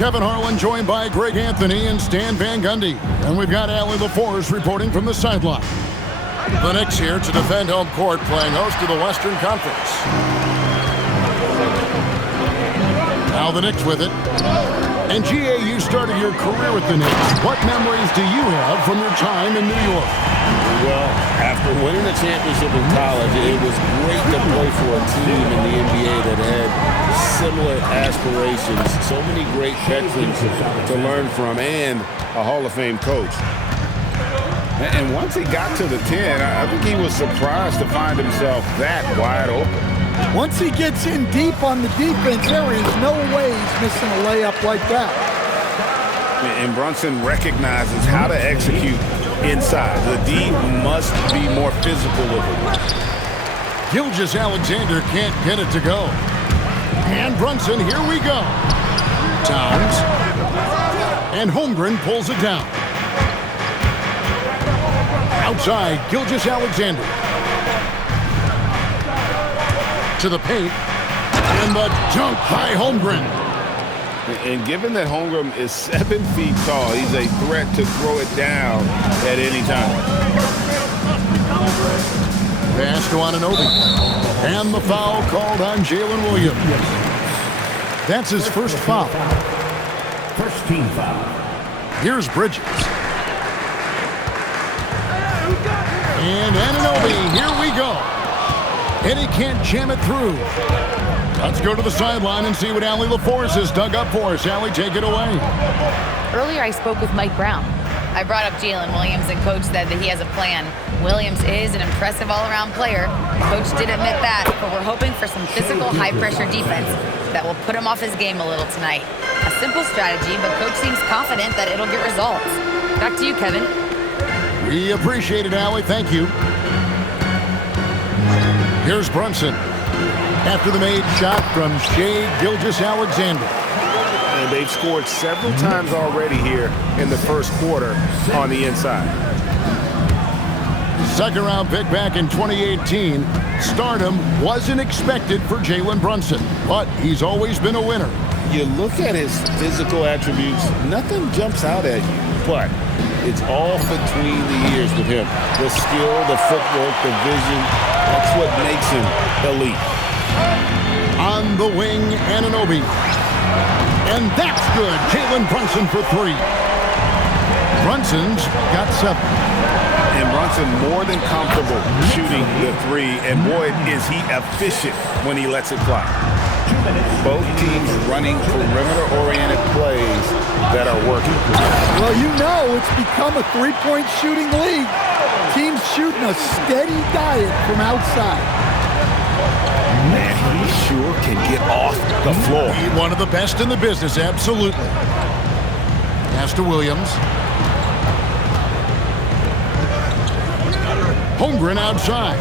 Kevin Harlan joined by Greg Anthony and Stan Van Gundy. And we've got Allie LaForce reporting from the sideline. The Knicks here to defend home court, playing host to the Western Conference. Now the Knicks with it. And G.A., you started your career with the Knicks. What memories do you have from your time in New York? Well, after winning a championship in college, it was great to play for a team in the NBA that had similar aspirations. So many great veterans to learn from, and a Hall of Fame coach. And once he got to the 10, I think he was surprised to find himself that wide open. Once he gets in deep on the defense, there is no way he's missing a layup like that. And Brunson recognizes how to execute inside. The D must be more physical with it. Gilgeous-Alexander can't get it to go. And Brunson, here we go. Towns. And Holmgren pulls it down. Outside, Gilgeous-Alexander. To the paint. And the dunk by Holmgren. And given that Holmgren is 7 feet tall, he's a threat to throw it down at any time. Pass to Anunoby. And the foul called on Jalen Williams. That's his first foul. First team foul. Here's Bridges. And Anunoby, here we go. And he can't jam it through. Let's go to the sideline and see what Allie LaForce has dug up for us. Allie, take it away. Earlier, I spoke with Mike Brown. I brought up Jalen Williams, and Coach said that he has a plan. Williams is an impressive all-around player. Coach did admit that, but we're hoping for some physical, high-pressure defense that will put him off his game a little tonight. A simple strategy, but Coach seems confident that it'll get results. Back to you, Kevin. We appreciate it, Allie. Thank you. Here's Brunson. After the made shot from Shai Gilgeous-Alexander. And they've scored several times already here in the first quarter on the inside. Second round pick back in 2018. Stardom wasn't expected for Jalen Brunson, but he's always been a winner. You look at his physical attributes, nothing jumps out at you, but it's all between the ears with him. The skill, the footwork, the vision, that's what makes him elite. On the wing, Anunoby. And that's good. Jalen Brunson for 3. Brunson's got 7. And Brunson more than comfortable shooting the 3. And boy, is he efficient when he lets it fly. Both teams running perimeter-oriented plays that are working. Well, you know it's become a three-point shooting league. Teams shooting a steady diet from outside. Man, he sure can get off the floor. One of the best in the business, absolutely. Pass to Williams. Holmgren outside.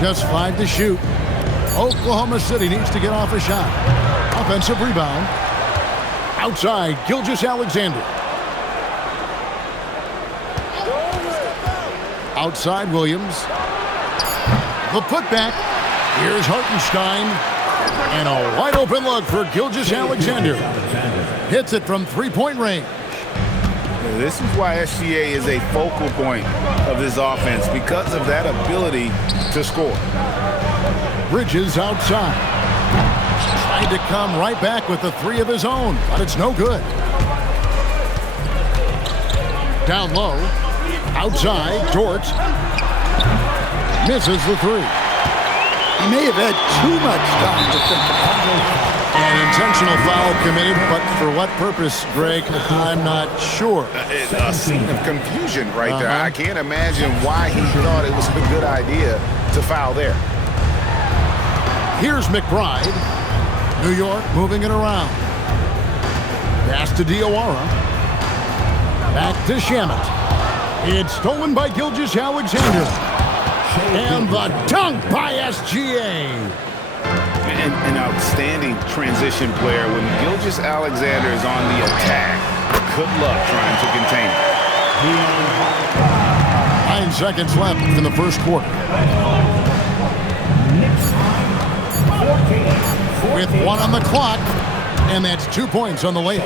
Just 5 to shoot. Oklahoma City needs to get off a shot. Offensive rebound. Outside, Gilgeous-Alexander. Outside, Williams. The putback. Here's Hartenstein. And a wide open look for Gilgeous-Alexander. Hits it from 3-point range. This is why SGA is a focal point of this offense, because of that ability to score. Bridges outside. Tried to come right back with the 3 of his own, but it's no good. Down low. Outside, Dort. Misses the 3. He may have had too much time to think about it. An intentional foul committed, but for what purpose, Greg, I'm not sure. A scene of confusion right there. I can't imagine why he thought it was a good idea to foul there. Here's McBride. New York moving it around. Pass to Diawara. Back to Shamet. It's stolen by Gilgeous-Alexander. And the dunk by SGA. An outstanding transition player. When Gilgeous-Alexander is on the attack, good luck trying to contain it. 9 seconds left in the first quarter. With 1 on the clock, And that's 2 points on the layup.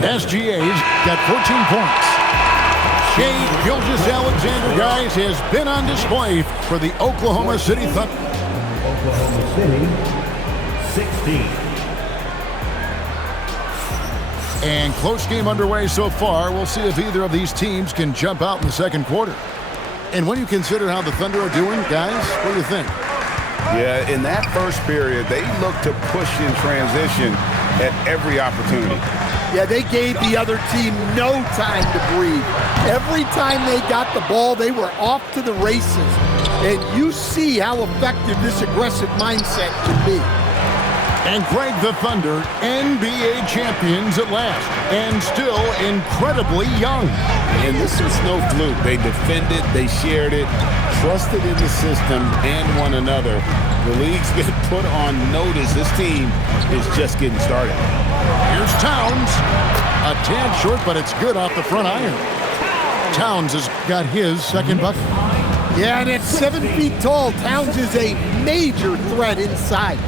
SGA's got 14 points. Shai Gilgeous-Alexander, guys, has been on display for the Oklahoma City Thunder. Oklahoma City, 16. And close game underway so far. We'll see if either of these teams can jump out in the second quarter. And when you consider how the Thunder are doing, guys, what do you think? Yeah, in that first period, they looked to push in transition at every opportunity. Yeah, they gave the other team no time to breathe. Every time they got the ball, they were off to the races. And you see how effective this aggressive mindset can be. And Greg, the Thunder, NBA champions at last, and still incredibly young. And this is no fluke. They defended, they shared it, trusted in the system and one another. The league's been put on notice. This team is just getting started. Here's Towns. A tad short, but it's good off the front iron. Towns has got his second bucket. Yeah, and at 7 feet tall, Towns is a major threat inside.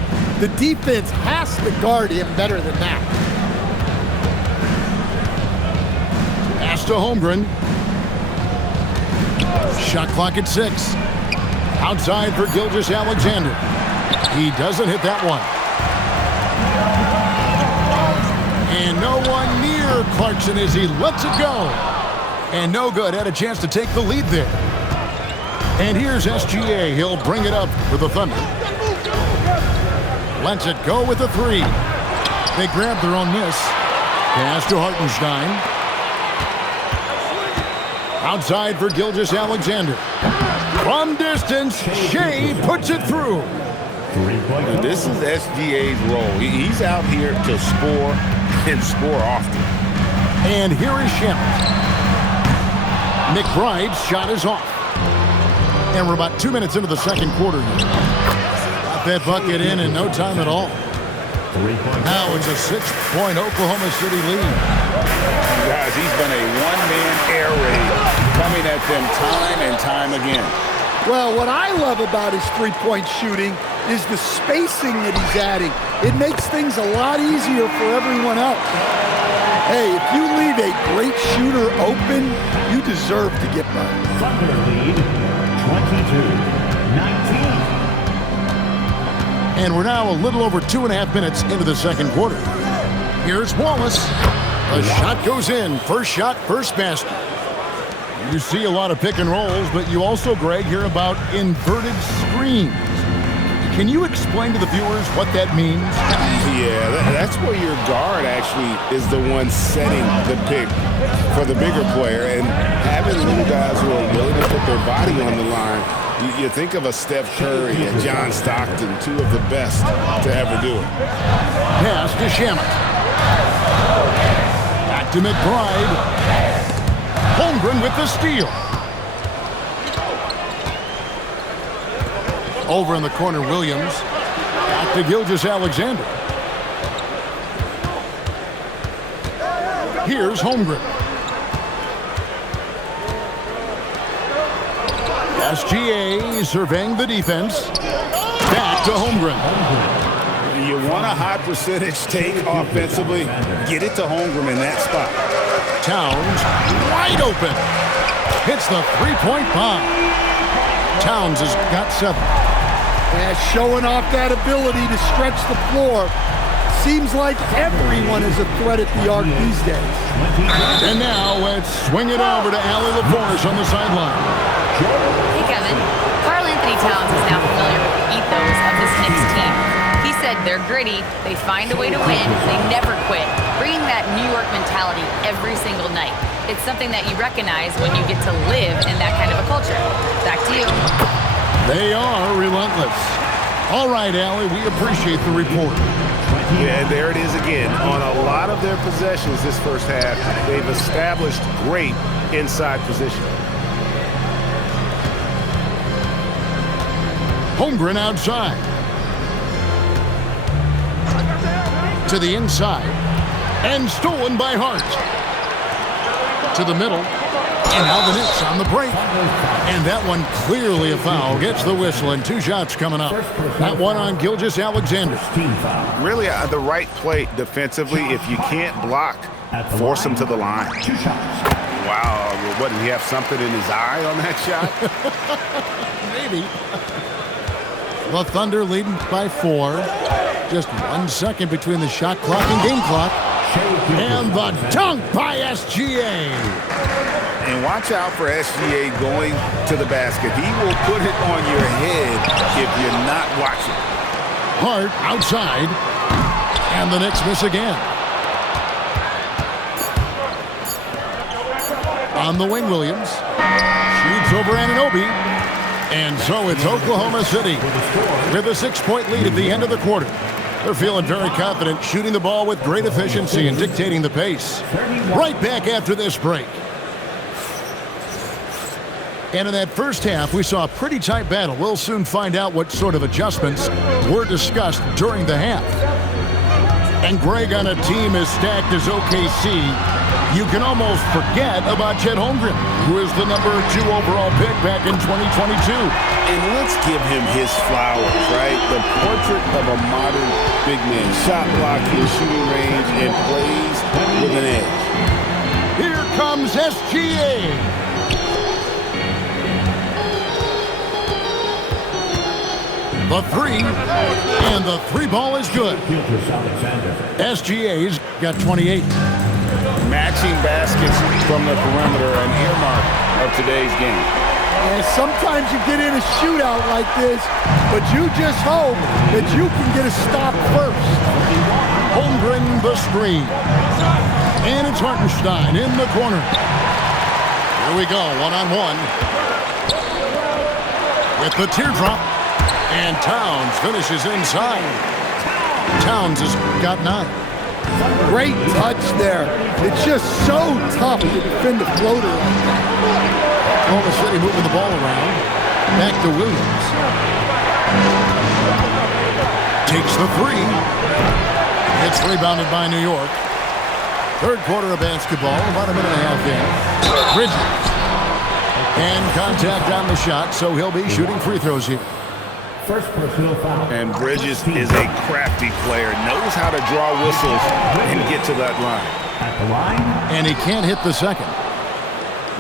The defense has to guard him better than that. Pass to Holmgren. Shot clock at 6. Outside for Gilgeous-Alexander. He doesn't hit that one. And no one near Clarkson as he lets it go. And no good. Had a chance to take the lead there. And here's SGA. He'll bring it up for the Thunder. Lets it go with a 3. They grab their own miss. Pass to Hartenstein. Outside for Gilgeous-Alexander. From distance, Shai puts it through. And this is SGA's role. He's out here to score and score often. And here is Shamet. McBride's shot is off. And we're about 2 minutes into the second quarter here. Got that bucket in no time at all. Now it's a 6-point Oklahoma City lead. Guys, he's been a one-man air raid coming at them time and time again. Well, what I love about his three-point shooting is the spacing that he's adding. It makes things a lot easier for everyone else. Hey, if you leave a great shooter open, you deserve to get burned. Thunder lead, 22-19. And we're now a little over 2.5 minutes into the second quarter. Here's Wallace. The shot goes in. First shot, first basket. You see a lot of pick and rolls, but you also, Greg, hear about inverted screens. Can you explain to the viewers what that means? Yeah, that's where your guard actually is the one setting the pick for the bigger player, and having little guys who are willing to put their body on the line. You think of a Steph Curry and John Stockton, two of the best to ever do it. Pass to Shamet. Back to McBride. Holmgren with the steal. Over in the corner, Williams. Back to Gilgeous-Alexander. Here's Holmgren. SGA surveying the defense. Back to Holmgren. You want a high percentage take offensively, get it to Holmgren in that spot. Towns wide open. Hits the three-point bomb. Towns has got 7. Yeah, showing off that ability to stretch the floor. Seems like everyone is a threat at the arc these days. And now let's swing it over to Allie LaForce on the sideline. Hey, Kevin. Karl Anthony Towns is now familiar with the ethos of this Knicks team. He said they're gritty, they find a way to win, they never quit, bringing that New York mentality every single night. It's something that you recognize when you get to live in that kind of a culture. Back to you. They are relentless. All right, Allie, we appreciate the report. Yeah, there it is again. On a lot of their possessions this first half, they've established great inside position. Holmgren outside. To the inside. And stolen by Hart. To the middle. And now the Knicks on the break. And that one clearly a foul. Gets the whistle and 2 shots coming up. That one on Gilgeous-Alexander. Really the right play defensively. If you can't block, force him to the line. Wow, what, did he have something in his eye on that shot? Maybe. The Thunder leading by 4. Just 1 second between the shot clock and game clock. And the dunk by SGA. And watch out for SGA going to the basket. He will put it on your head if you're not watching. Hart outside. And the Knicks miss again. On the wing, Williams. Shoots over Anunoby. And so it's Oklahoma City with a 6-point lead at the end of the quarter. They're feeling very confident, shooting the ball with great efficiency and dictating the pace. Right back after this break. And in that first half, we saw a pretty tight battle. We'll soon find out what sort of adjustments were discussed during the half. And Greg, on a team as stacked as OKC, you can almost forget about Chet Holmgren, who is the number 2 overall pick back in 2022. And let's give him his flowers, right? The portrait of a modern big man. Shot blocking, shooting range, and plays with an edge. Here comes SGA. The 3, and the 3 ball is good. SGA's got 28. Matching baskets from the perimeter, an earmark of today's game. And sometimes you get in a shootout like this, but you just hope that you can get a stop first. Holmgren the screen. And it's Hartenstein in the corner. Here we go, one-on-one. With the teardrop. And Towns finishes inside. Towns has got 9. Great touch there. It's just so tough to defend a floater like that. Oklahoma City moving the ball around. Back to Williams. Takes the 3. It's rebounded by New York. Third quarter of basketball, about a minute and a half in. Bridges. And contact on the shot, so he'll be shooting free throws here. First personal foul. And Bridges is a crafty player, knows how to draw whistles and get to that line. At the line. And he can't hit the second.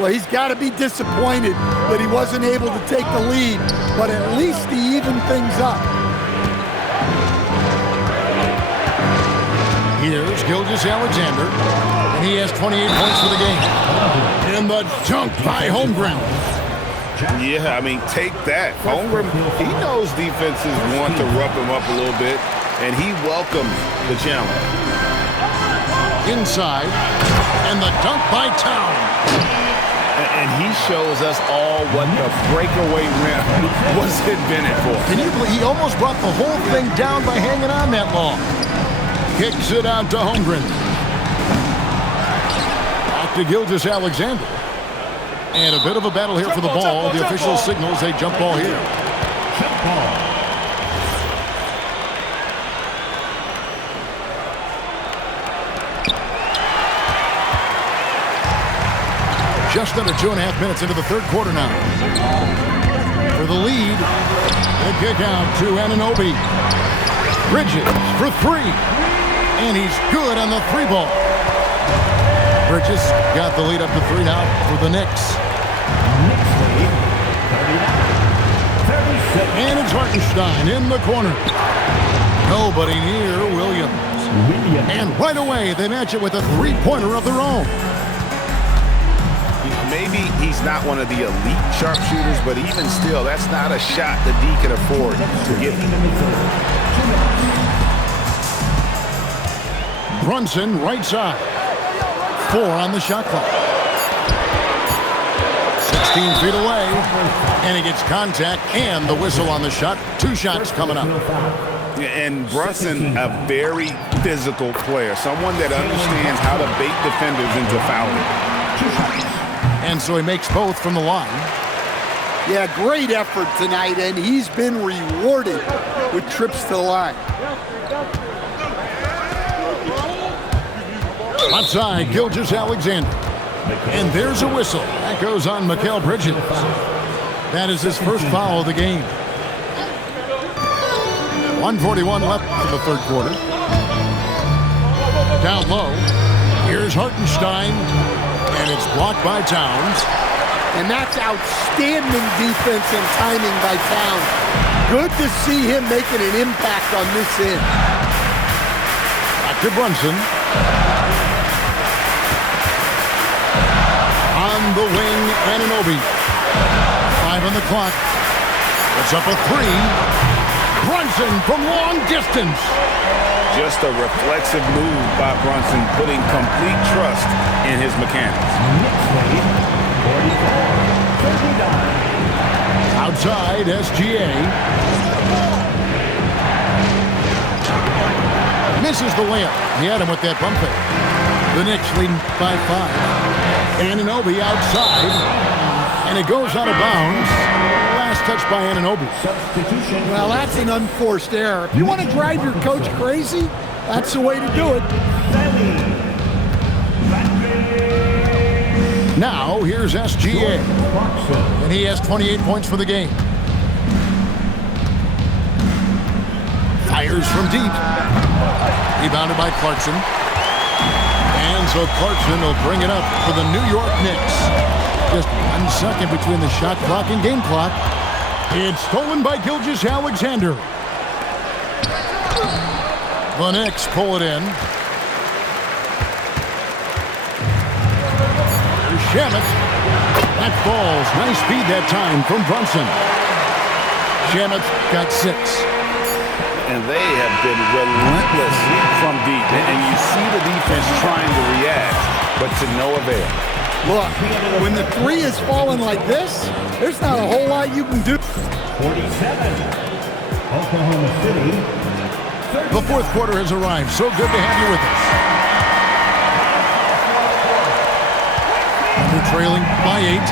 Well, he's got to be disappointed that he wasn't able to take the lead, but at least he evened things up. Here's Gilgeous-Alexander, and he has 28 points for the game. And the dunk by Holmgren. Yeah, I mean, take that. Holmgren, he knows defenses want to rough him up a little bit, and he welcomes the challenge. Inside, and the dunk by Town. And he shows us all what the breakaway rim was invented for. Can you believe he almost brought the whole thing down by hanging on that long? Kicks it out to Holmgren. Back to Gilgeous-Alexander. And a bit of a battle here for the ball. The official signals a jump ball here. Jump ball. Just under 2.5 minutes into the third quarter now. For the lead, the kick out to Anunoby. Bridges for 3. And he's good on the 3 ball. Bridges got the lead up to 3 now for the Knicks. And it's Hartenstein in the corner. Nobody near Williams. And right away, they match it with a 3-pointer of their own. Maybe he's not one of the elite sharpshooters, but even still, that's not a shot that D can afford to give him. Brunson, right side. 4 on the shot clock. 16 feet away, and he gets contact and the whistle on the shot. 2 shots coming up. And Brunson, a very physical player, someone that understands how to bait defenders into fouling. And so he makes both from the line. Yeah, great effort tonight, and he's been rewarded with trips to the line. Outside, Gilgeous-Alexander. And there's a whistle. That goes on Mikal Bridges. That is his first foul of the game. 1:41 left in the third quarter. Down low. Here's Hartenstein. And it's blocked by Towns. And that's outstanding defense and timing by Towns. Good to see him making an impact on this end. Back to Brunson. On the wing, Anunoby. 5 on the clock. It's up a 3. Brunson from long distance. Just a reflexive move by Brunson, putting complete trust in his mechanics. Outside, SGA. Misses the layup. He had him with that bump fake. The Knicks leading by 5. Anunoby outside. And it goes out of bounds. Last touch by Anunoby. Well, that's an unforced error. If you want to drive your coach crazy, that's the way to do it. Now, here's SGA. And he has 28 points for the game. Fires from deep. Rebounded by Clarkson. And so Clarkson will bring it up for the New York Knicks. Just 1 second between the shot clock and game clock. It's stolen by Gilgeous-Alexander. The Knicks pull it in. Here's Shamet. That falls. Nice speed that time from Brunson. Shamet got 6. And they have been relentless from deep. And you see the defense trying to react, but to no avail. Look, when the 3 is falling like this, there's not a whole lot you can do. 47. Oklahoma City. The fourth quarter has arrived. So good to have you with us. They're trailing by 8.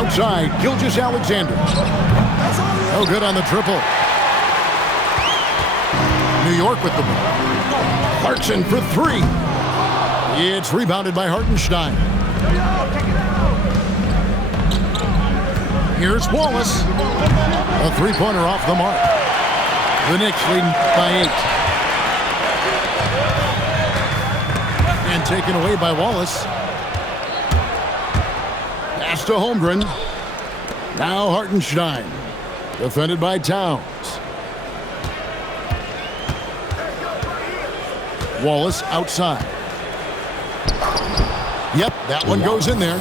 Outside, Gilgeous-Alexander. No good on the triple. New York with the ball. Clarkson for 3. It's rebounded by Hartenstein. Here's Wallace. A 3-pointer off the mark. The Knicks leading by 8. And taken away by Wallace. Pass to Holmgren. Now Hartenstein. Defended by Towns. Wallace outside. Yep, that one goes in there.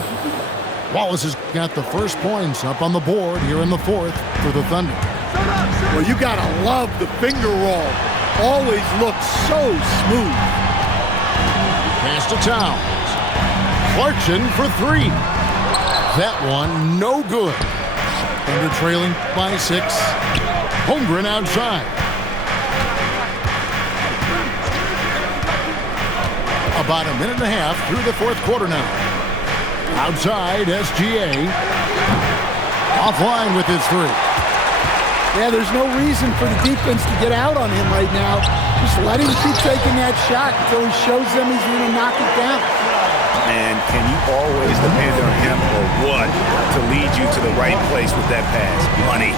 Wallace has got the first points up on the board here in the fourth for the Thunder. Well, you gotta love the finger roll. Always looks so smooth. Pass to Towns. Clarkson for 3. That one no good. Thunder trailing by 6. Holmgren outside. About a minute and a half through the fourth quarter now. Outside, SGA. Offline with his 3. Yeah, there's no reason for the defense to get out on him right now. Just let him keep taking that shot until he shows them he's going to knock it down. And can you always depend on him or what to lead you to the right place with that pass? Money.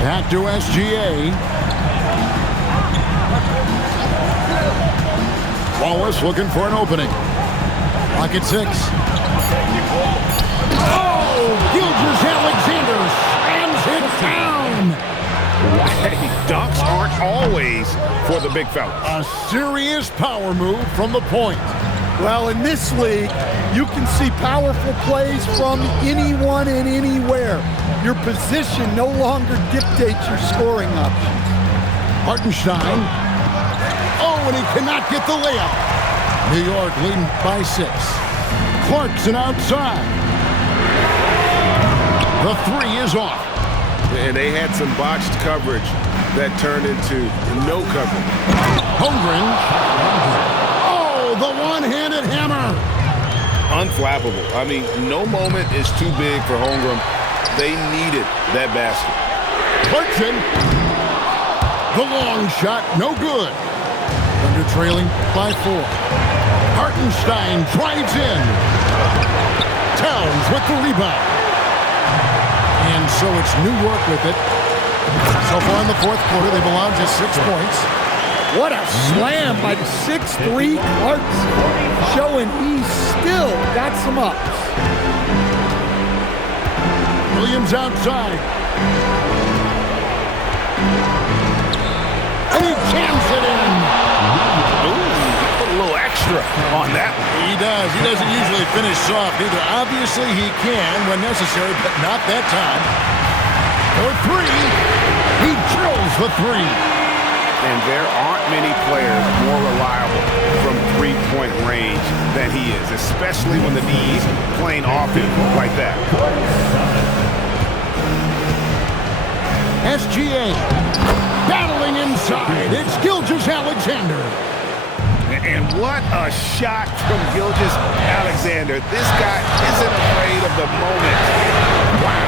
Back to SGA. Wallace looking for an opening. Clock at 6. Oh! Gilgeous-Alexander slams it down. Hey, dunks aren't always for the big fella. A serious power move from the point. Well, in this league, you can see powerful plays from anyone and anywhere. Your position no longer dictates your scoring options. Hartenstein. Oh, and he cannot get the layup. New York leading by 6. Clarkson outside. The 3 is off. And they had some botched coverage that turned into no coverage. Holmgren. Oh, the one-handed hammer. Unflappable. I mean, no moment is too big for Holmgren. They needed that basket. Clarkson. The long shot, no good. Thunder trailing by 4. Hartenstein drives in. Towns with the rebound. And so it's New York with it. So far in the fourth quarter, they've allowed just 6 points. What a slam by the 6'3" Clarkson, showing he's still got some ups. Williams outside. And he jams it in. Put a little extra on that one. He does. He doesn't usually finish soft either. Obviously, he can when necessary, but not that time. For 3, he drills the 3. And there aren't many players more reliable from three-point range than he is, especially when the D's playing offense like that. SGA battling inside. It's Gilgeous-Alexander. And what a shot from Gilgeous-Alexander. This guy isn't afraid of the moment. Wow.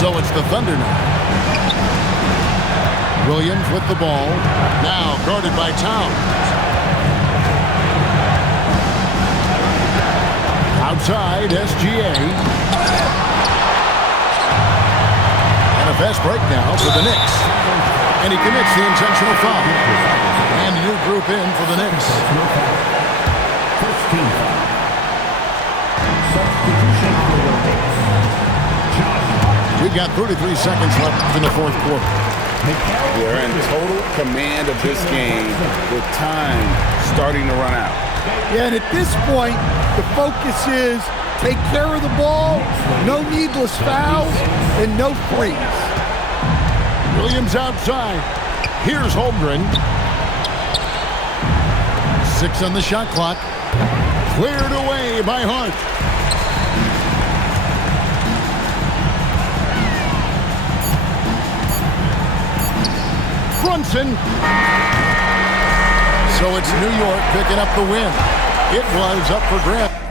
So it's the Thunder now. Williams with the ball. Now guarded by Towns. Outside, SGA. And a fast break now for the Knicks. And he commits the intentional foul. And a new group in for the Knicks. First team foul. Substitution for the Knicks. Josh. We've got 33 seconds left in the fourth quarter. They're in total command of this game with time starting to run out. Yeah, and at this point, the focus is take care of the ball, no needless fouls, and no threes. Williams outside. Here's Holmgren. 6 on the shot clock. Cleared away by Hart. Brunson. So it's New York picking up the win. It was up for grabs.